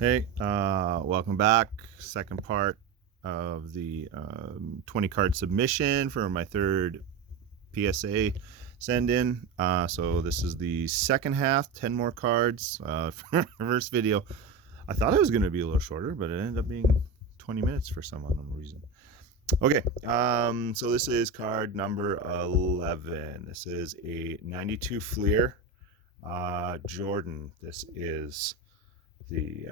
Hey, welcome back. Second part of the 20 card submission for my third PSA send in. So this is the second half, 10 more cards. First video, I thought it was going to be a little shorter, but it ended up being 20 minutes for some unknown reason. Okay, so this is card number 11. This is a 92 Fleer Jordan. This is the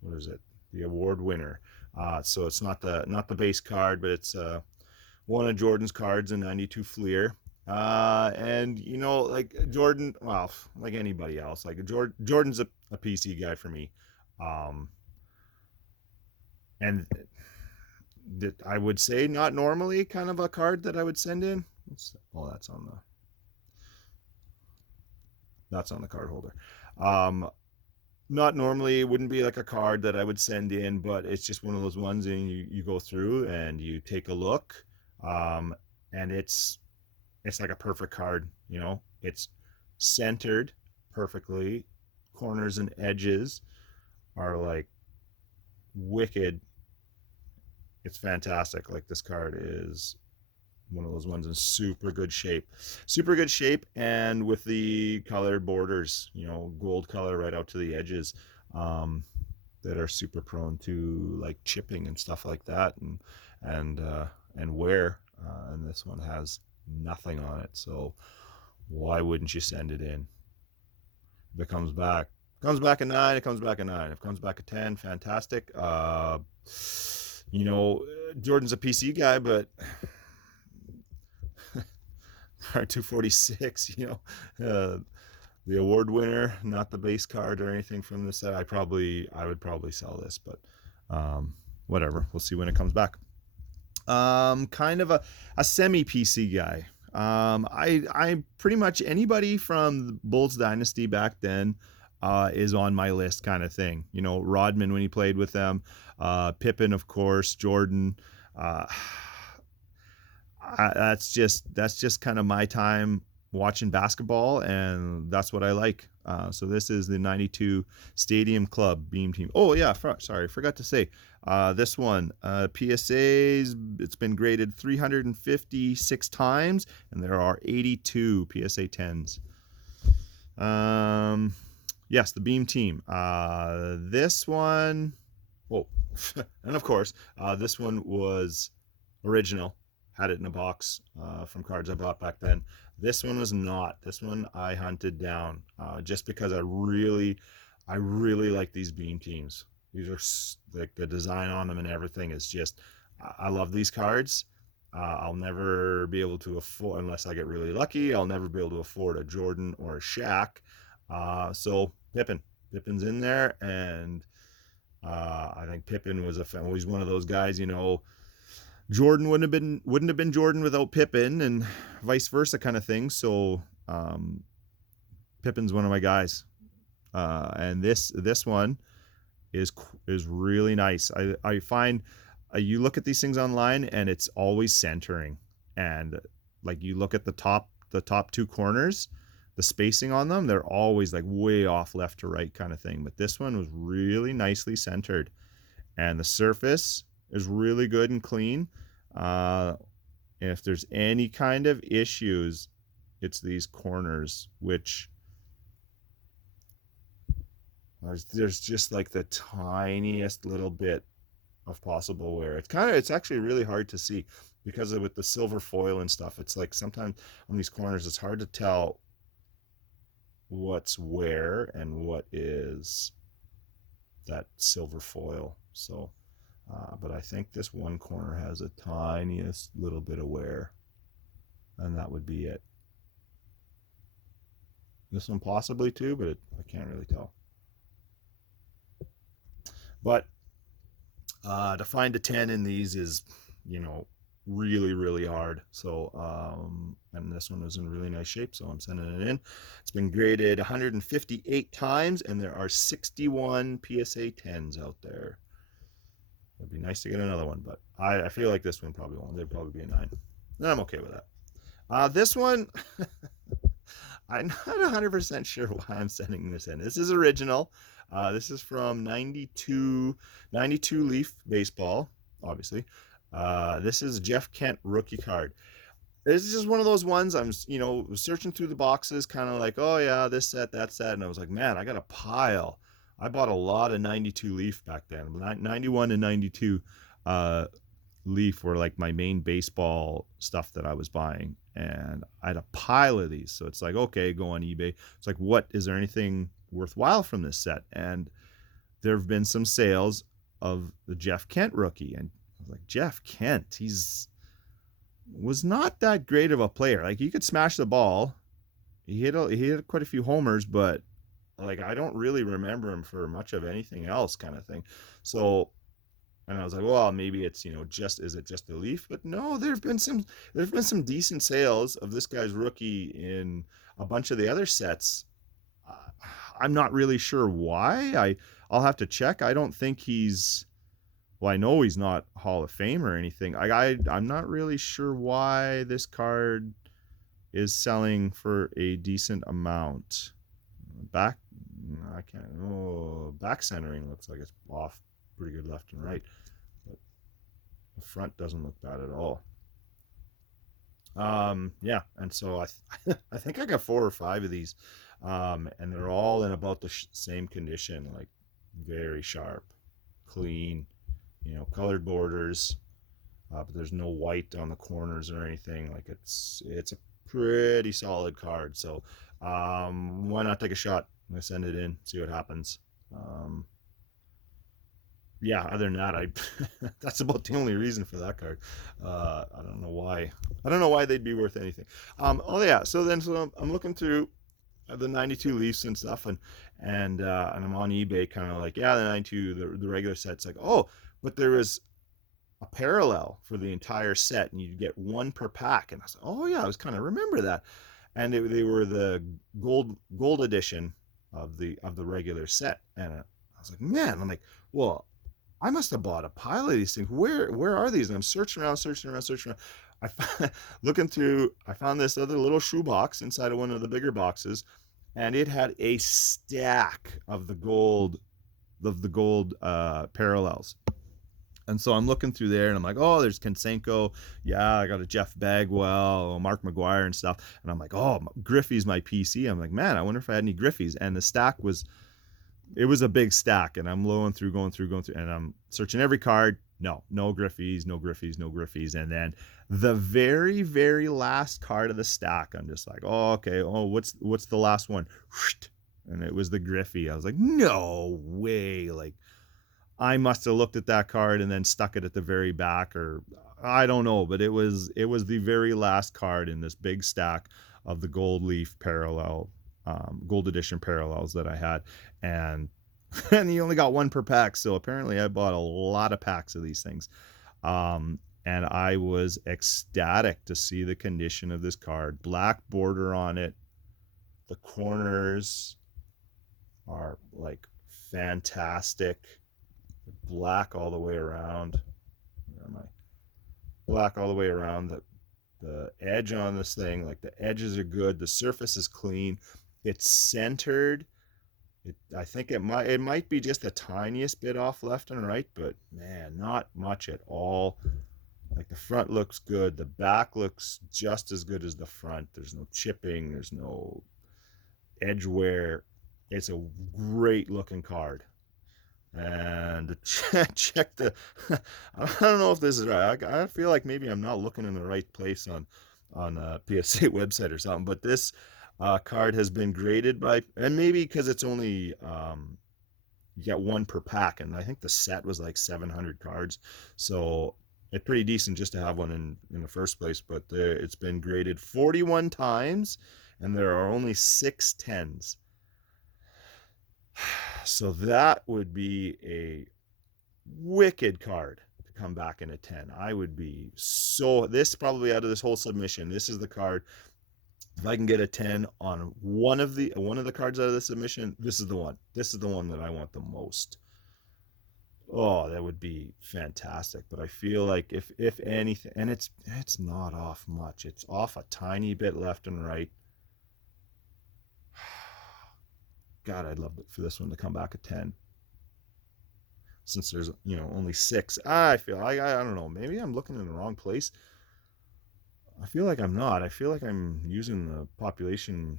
what is it? The award winner. So it's not the base card, but it's one of Jordan's cards in '92 Fleer. And like Jordan, well, like anybody else, like Jordan's a PC guy for me. Um, and I would say not normally kind of a card that I would send in. Oh, that's on the card holder. Um, Not normally, it wouldn't be like a card that I would send in, but it's just one of those ones, and you go through and you take a look, um, and it's like a perfect card. It's centered perfectly. Corners and edges are like wicked. It's fantastic. Like, this card is one of those ones in super good shape, and with the colored borders, gold color right out to the edges, um, that are super prone to like chipping and stuff like that, and wear. And this one has nothing on it, so why wouldn't you send it in? If it comes back a 9, it comes back a 9. If it comes back a 10, fantastic. You know Jordan's a PC guy, but 246, the award winner, not the base card or anything from this set. I would probably sell this, but whatever. We'll see when it comes back. Kind of a semi PC guy. I pretty much anybody from Bulls Dynasty back then is on my list, kind of thing. Rodman when he played with them, Pippen, of course, Jordan. Uh, that's just kind of my time watching basketball, and that's what I like. So this is the 92 Stadium Club Beam Team. Oh yeah, sorry, forgot to say. This one, PSAs, it's been graded 356 times, and there are 82 PSA 10s. Yes, the Beam Team. This one, oh, and of course, this one was original. Had it in a box from cards I bought back then. This one was not. This one I hunted down just because I really like these Beam Teams. These are like the design on them and everything is just. I love these cards. I'll never be able to afford, unless I get really lucky, I'll never be able to afford a Jordan or a Shaq. So Pippen's in there, and I think Pippen was always one of those guys. Jordan wouldn't have been Jordan without Pippen, and vice versa, kind of thing. So Pippen's one of my guys, and this one is really nice. I find you look at these things online, and it's always centering, and like you look at the top two corners, the spacing on them, they're always like way off left to right, kind of thing. But this one was really nicely centered, and the surface is really good and clean. Uh, if there's any kind of issues, it's these corners, which there's just like the tiniest little bit of possible wear. It's actually really hard to see because with the silver foil and stuff. It's like sometimes on these corners, it's hard to tell what's where and what is that silver foil. So but I think this one corner has a tiniest little bit of wear, and that would be it. This one possibly too, but I can't really tell. But to find a 10 in these is, really, really hard. So, and this one was in really nice shape, so I'm sending it in. It's been graded 158 times, and there are 61 PSA 10s out there. It'd be nice to get another one, but I feel like this one probably won't. There'd probably be a 9. And I'm okay with that. This one, I'm not 100% sure why I'm sending this in. This is original. This is from 92 Leaf Baseball, obviously. This is Jeff Kent rookie card. This is just one of those ones I'm, searching through the boxes, kind of like, oh yeah, this set, that set. And I was like, man, I got a pile. I bought a lot of 92 Leaf back then. 91 and 92 Leaf were like my main baseball stuff that I was buying. And I had a pile of these. So it's like, okay, go on eBay. It's like, is there anything worthwhile from this set? And there have been some sales of the Jeff Kent rookie. And I was like, Jeff Kent, was not that great of a player. Like, he could smash the ball. He hit quite a few homers, but like, I don't really remember him for much of anything else, kind of thing. So, and I was like, well, maybe it's, is it just a Leaf? But no, there've been some decent sales of this guy's rookie in a bunch of the other sets. Uh, I'm not really sure why. I'll have to check. I don't think well, I know he's not Hall of Fame or anything. I'm not really sure why this card is selling for a decent amount. Back, I can't. Oh, back centering looks like it's off pretty good left and right, but the front doesn't look bad at all. Yeah, and so I think I got 4 or 5 of these, and they're all in about the same condition, like very sharp, clean, colored borders, but there's no white on the corners or anything. Like, it's a pretty solid card. So why not take a shot? I'm gonna send it in, see what happens. Yeah, other than that, I that's about the only reason for that card. I don't know why. I don't know why they'd be worth anything. Oh yeah, so I'm looking through the 92 Leafs and stuff, and I'm on eBay, kind of like, yeah, the 92, the regular set's like, oh, but there was a parallel for the entire set, and you get one per pack. And I was like, oh yeah, I was kind of remember that. And they were the gold edition of the regular set, and I was like, man, I'm like, well, I must have bought a pile of these things. Where are these? And I'm searching around, searching around, searching around. Looking through, I found this other little shoe box inside of one of the bigger boxes, and it had a stack of the gold parallels. And so I'm looking through there, and I'm like, oh, there's Konsenko. Yeah, I got a Jeff Bagwell, Mark McGuire, and stuff. And I'm like, oh, Griffey's my PC. I'm like, man, I wonder if I had any Griffey's. And the stack it was a big stack. And I'm going through, and I'm searching every card. No Griffey's, no Griffey's, no Griffey's. And then the very, very last card of the stack, I'm just like, oh, okay. Oh, what's the last one? And it was the Griffey. I was like, no way. Like, I must have looked at that card and then stuck it at the very back, or I don't know, but it was the very last card in this big stack of the gold leaf parallel, gold edition parallels that I had, and and you only got one per pack, so apparently I bought a lot of packs of these things, and I was ecstatic to see the condition of this card. Black border on it, the corners are like fantastic. Black all the way around. Where am I? Black all the way around. The edge on this thing, like, the edges are good. The surface is clean. It's centered. I think it might be just the tiniest bit off left and right, but man, not much at all. Like, the front looks good. The back looks just as good as the front. There's no chipping. There's no edge wear. It's a great looking card. And check the I don't know if this is right. I feel like maybe I'm not looking in the right place on a PSA website or something, but this card has been graded by, and maybe because it's only you get one per pack, and I think the set was like 700 cards, so it's pretty decent just to have one in the first place. But it's been graded 41 times, and there are only 6 10s. So that would be a wicked card to come back in a 10. I would be this probably, out of this whole submission, this is the card. If I can get a 10 on one of the cards out of the submission, this is the one. This is the one that I want the most. Oh, that would be fantastic. But I feel like if anything, and it's not off much. It's off a tiny bit left and right. God, I'd love for this one to come back a 10. Since there's, only 6. I don't know. Maybe I'm looking in the wrong place. I feel like I'm not. I feel like I'm using the population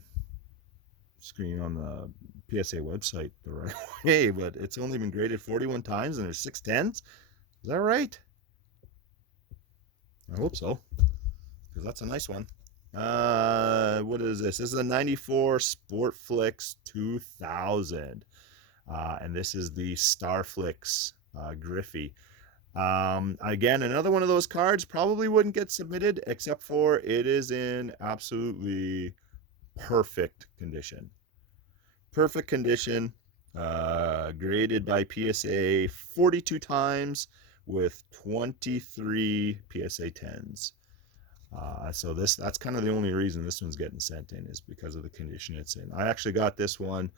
screen on the PSA website the right way, but it's only been graded 41 times and there's 6 10s. Is that right? I hope so, because that's a nice one. What is this? This is a 94 Sportflix 2000. And this is the Starflix Griffey. Again, another one of those cards probably wouldn't get submitted, except for it is in absolutely perfect condition. Perfect condition, graded by PSA 42 times with 23 PSA 10s. So that's kind of the only reason this one's getting sent in, is because of the condition it's in. I actually got this one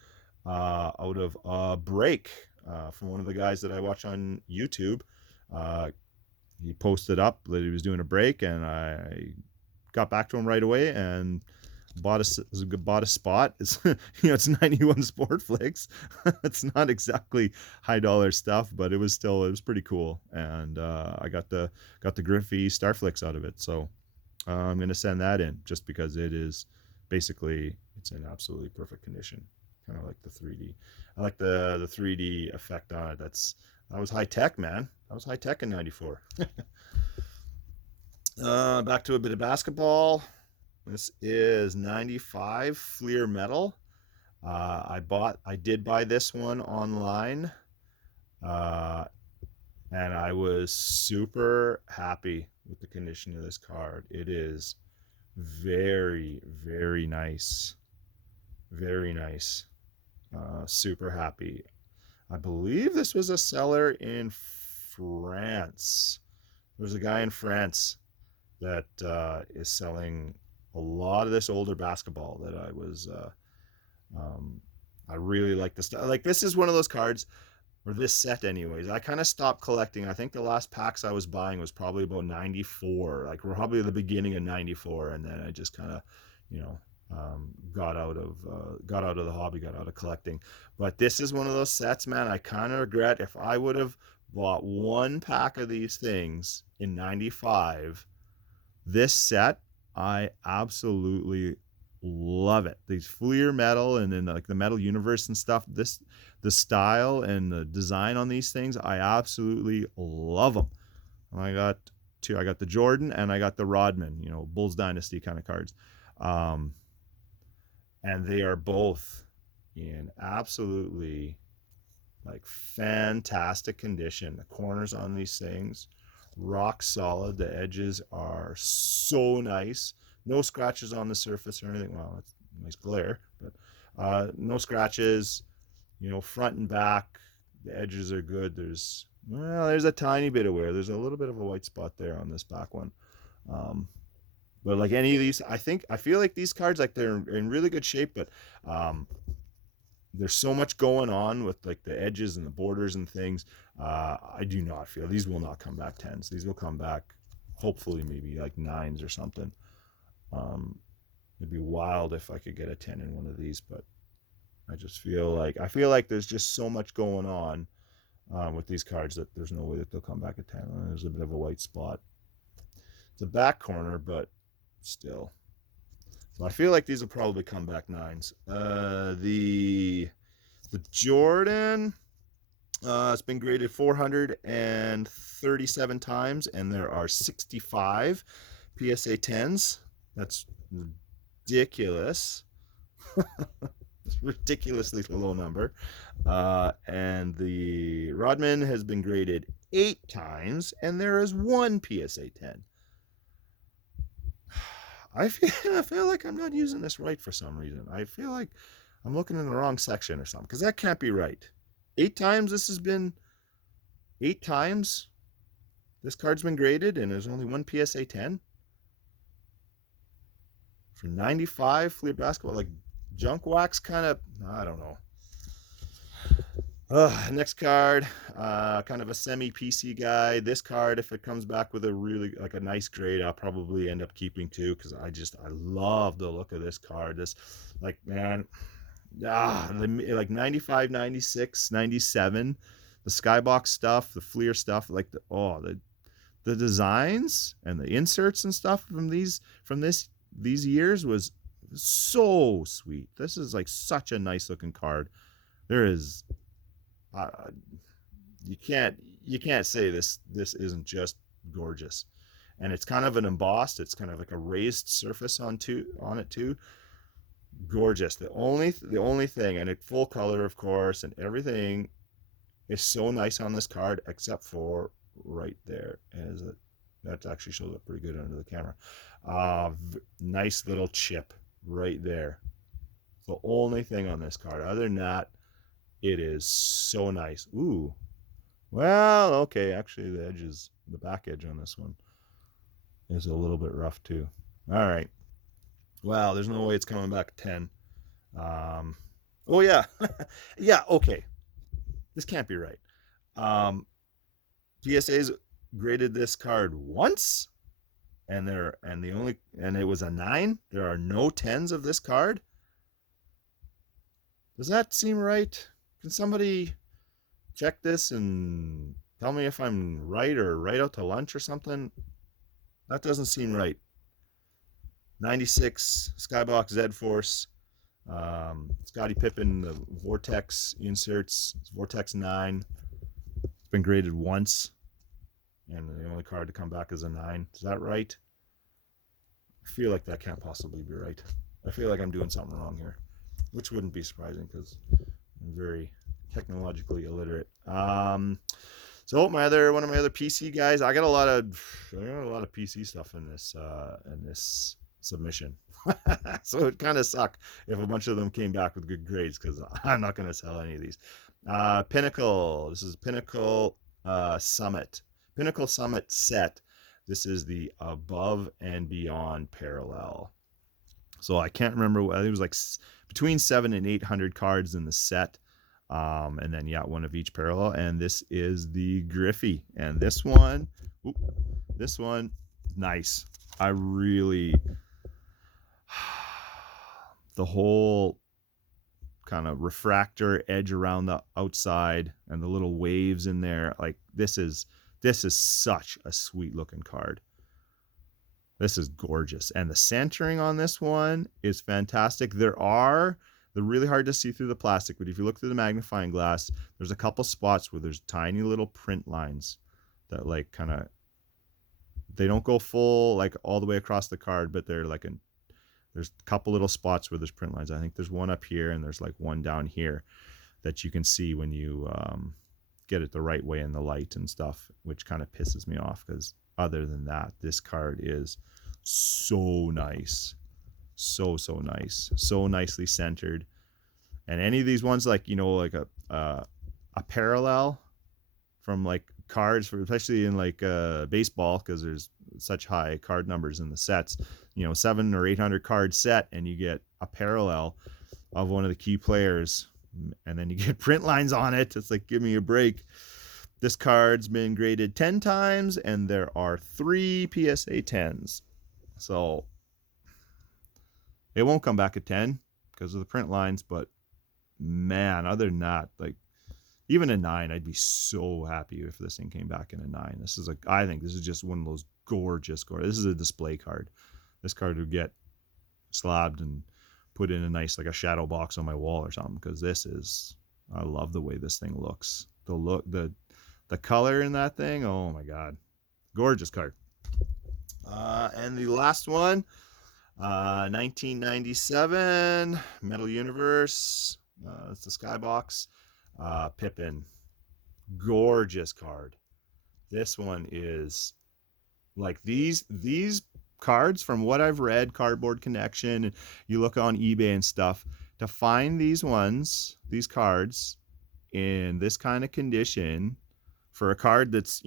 out of a break from one of the guys that I watch on YouTube. He posted up that he was doing a break, and I got back to him right away and bought a spot. It's it's 91 Sportflix. It's not exactly high dollar stuff, but it was pretty cool, and I got the Griffey Starflix out of it. So I'm gonna send that in, just because it's in absolutely perfect condition. Kind of like the 3D. I like the 3D effect on it. That was high tech, man. That was high tech in '94. Back to a bit of basketball. This is 95 Fleer Metal. I did buy this one online, and I was super happy with the condition of this card. It is very, very nice. Very nice. Super happy. I believe this was a seller in France. There's a guy in France that is selling a lot of this older basketball that I really like the stuff. Like, this is one of those cards, or this set anyways. I kind of stopped collecting. I think the last packs I was buying was probably about 94, like we're probably the beginning of 94, and then I just kind of, got out of the hobby, got out of collecting. But this is one of those sets, man. I kind of regret, if I would have bought one pack of these things in 95. This set, I absolutely love it. These Fleer Metal, and then like the Metal Universe and stuff, the style and the design on these things, I absolutely love them. I got two. I got the Jordan and I got the Rodman, Bulls Dynasty kind of cards. And they are both in absolutely like fantastic condition. The corners on these things, rock solid. The edges are so nice. No scratches on the surface or anything. Well, it's nice glare, but no scratches. Front and back, the edges are good. There's a tiny bit of wear. There's a little bit of a white spot there on this back one. But like any of these, I feel like these cards, like, they're in really good shape, but there's so much going on with like the edges and the borders and things. I do not feel these will not come back 10s. These will come back, hopefully, maybe like 9s or something. It'd be wild if I could get a 10 in one of these, but I feel like there's just so much going on with these cards that there's no way that they'll come back at 10. There's a bit of a white spot. It's a back corner, but still. So I feel like these will probably come back 9s. The Jordan, it's been graded 437 times, and there are 65 PSA 10s. That's ridiculous. It's a ridiculously low number. And the Rodman has been graded 8 times, and there is 1 PSA 10. I feel like I'm not using this right for some reason. I feel like I'm looking in the wrong section or something, because that can't be right. 8 times this has been 8 times this card's been graded, and there's only 1 PSA 10 for 95 Fleer basketball. Like, junk wax kind of, I don't know. Next card, kind of a semi-PC guy. This card, if it comes back with a really, like, a nice grade, I'll probably end up keeping too, because I love the look of this card. This, like, man, like 95, 96, 97, the skybox stuff, the Fleer stuff, like the designs and the inserts and stuff from these years was so sweet. This is like such a nice looking card. There is uh, you can't you can't say this isn't just gorgeous. And it's kind of an embossed, it's kind of like a raised surface on it too. Gorgeous. The only thing, and it full color of course, and everything is so nice on this card except for right there. As it that actually shows up pretty good under the camera. Nice little chip right there. The only thing on this card. Other than that, it is so nice. Ooh. Well, okay. Actually, the back edge on this one is a little bit rough too. All right. Well, there's no way it's coming back 10. Um, oh yeah, yeah. Okay, this can't be right. Um, PSA's graded this card once, and it was a 9. There are no 10s of this card. Does that seem right? Can somebody check this and tell me if I'm right, or right out to lunch or something? That doesn't seem right. 96 Skybox Z Force, Scottie Pippen, the Vortex inserts, Vortex 9. It's been graded once, and the only card to come back is a 9. Is that right? I feel like that can't possibly be right. I feel like I'm doing something wrong here, which wouldn't be surprising because I'm very technologically illiterate. So one of my other PC guys, I got a lot of PC stuff in this submission. So it kind of sucked if a bunch of them came back with good grades, because I'm not going to sell any of these. Pinnacle. This is Pinnacle Summit. Pinnacle Summit set. This is the Above and Beyond parallel. So I can't remember. I think it was like between 700 and 800 cards in the set. And then one of each parallel. And this is the Griffey. And this one, nice. I really, the whole kind of refractor edge around the outside and the little waves in there, like this is such a sweet looking card. This is gorgeous. And the centering on this one is fantastic. They're really hard to see through the plastic, but if you look through the magnifying glass, there's a couple spots where there's tiny little print lines that like kind of, they don't go full like all the way across the card, but they're like there's a couple little spots where there's print lines. I think there's one up here and there's like one down here that you can see when you get it the right way in the light and stuff, which kind of pisses me off, because other than that, this card is so nice. So nice, so nicely centered. And any of these ones, like like a parallel from like cards, for especially in like baseball, because there's such high card numbers in the sets, 700 or 800 card set, and you get a parallel of one of the key players, and then you get print lines on it. It's like, give me a break. This card's been graded 10 times, and there are 3 PSA 10s. So it won't come back at 10 because of the print lines, but man, other than that, like even a 9, I'd be so happy if this thing came back in a 9. I think this is just one of those gorgeous cards. This is a display card. This card would get slabbed and put in a nice, like a shadow box on my wall or something, because I love the way this thing looks. The color in that thing, oh my God. Gorgeous card. And the last one, 1997 Metal Universe. It's the Skybox. Pippin. Gorgeous card. This one is like these cards, from what I've read, Cardboard Connection, and you look on eBay and stuff, to find these cards in this kind of condition for a card that's,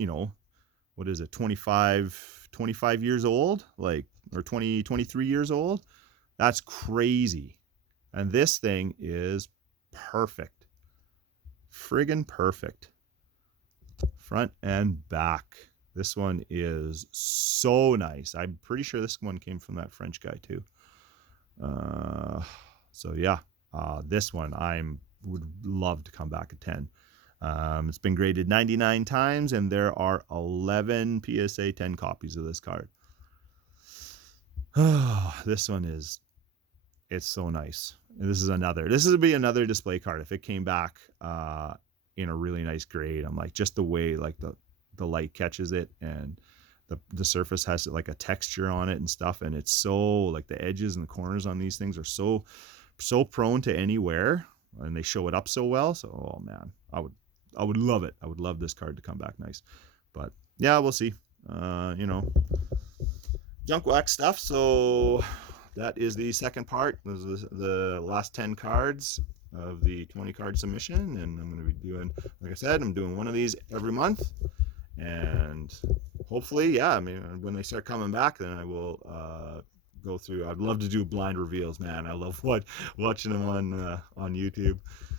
what is it, 25 years old, like, or 23 years old. That's crazy. And this thing is perfect. Friggin' perfect. Front and back. This one is so nice. I'm pretty sure this one came from that French guy too. So yeah, This one would love to come back at 10. It's been graded 99 times, and there are 11 PSA 10 copies of this card. This one it's so nice. This would be another display card if it came back in a really nice grade. I'm like, just the way like the light catches it, and the surface has like a texture on it and stuff, and it's so like the edges and the corners on these things are so prone to any wear, and they show it up so well. So, oh man, I would love it. I would love this card to come back nice. But yeah, we'll see. Junk wax stuff. So that is the second part. Those are the last 10 cards of the 20 card submission, and I'm going to be doing, like I said, I'm doing one of these every month, and hopefully, yeah, I mean, when they start coming back, then I will go through. I'd love to do blind reveals, man. I love watching them on YouTube,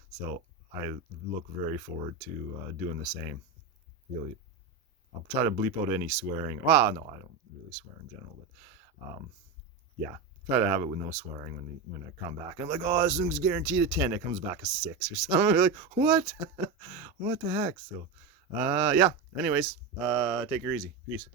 so I look very forward to doing the same. Really, I'll try to bleep out any swearing. Well, no, I don't really swear in general, but yeah, try to have it with no swearing when I come back. I'm like, oh, this thing's guaranteed a 10. It comes back a 6 or something. Like, what? What the heck? So, yeah. Anyways, take her easy. Peace.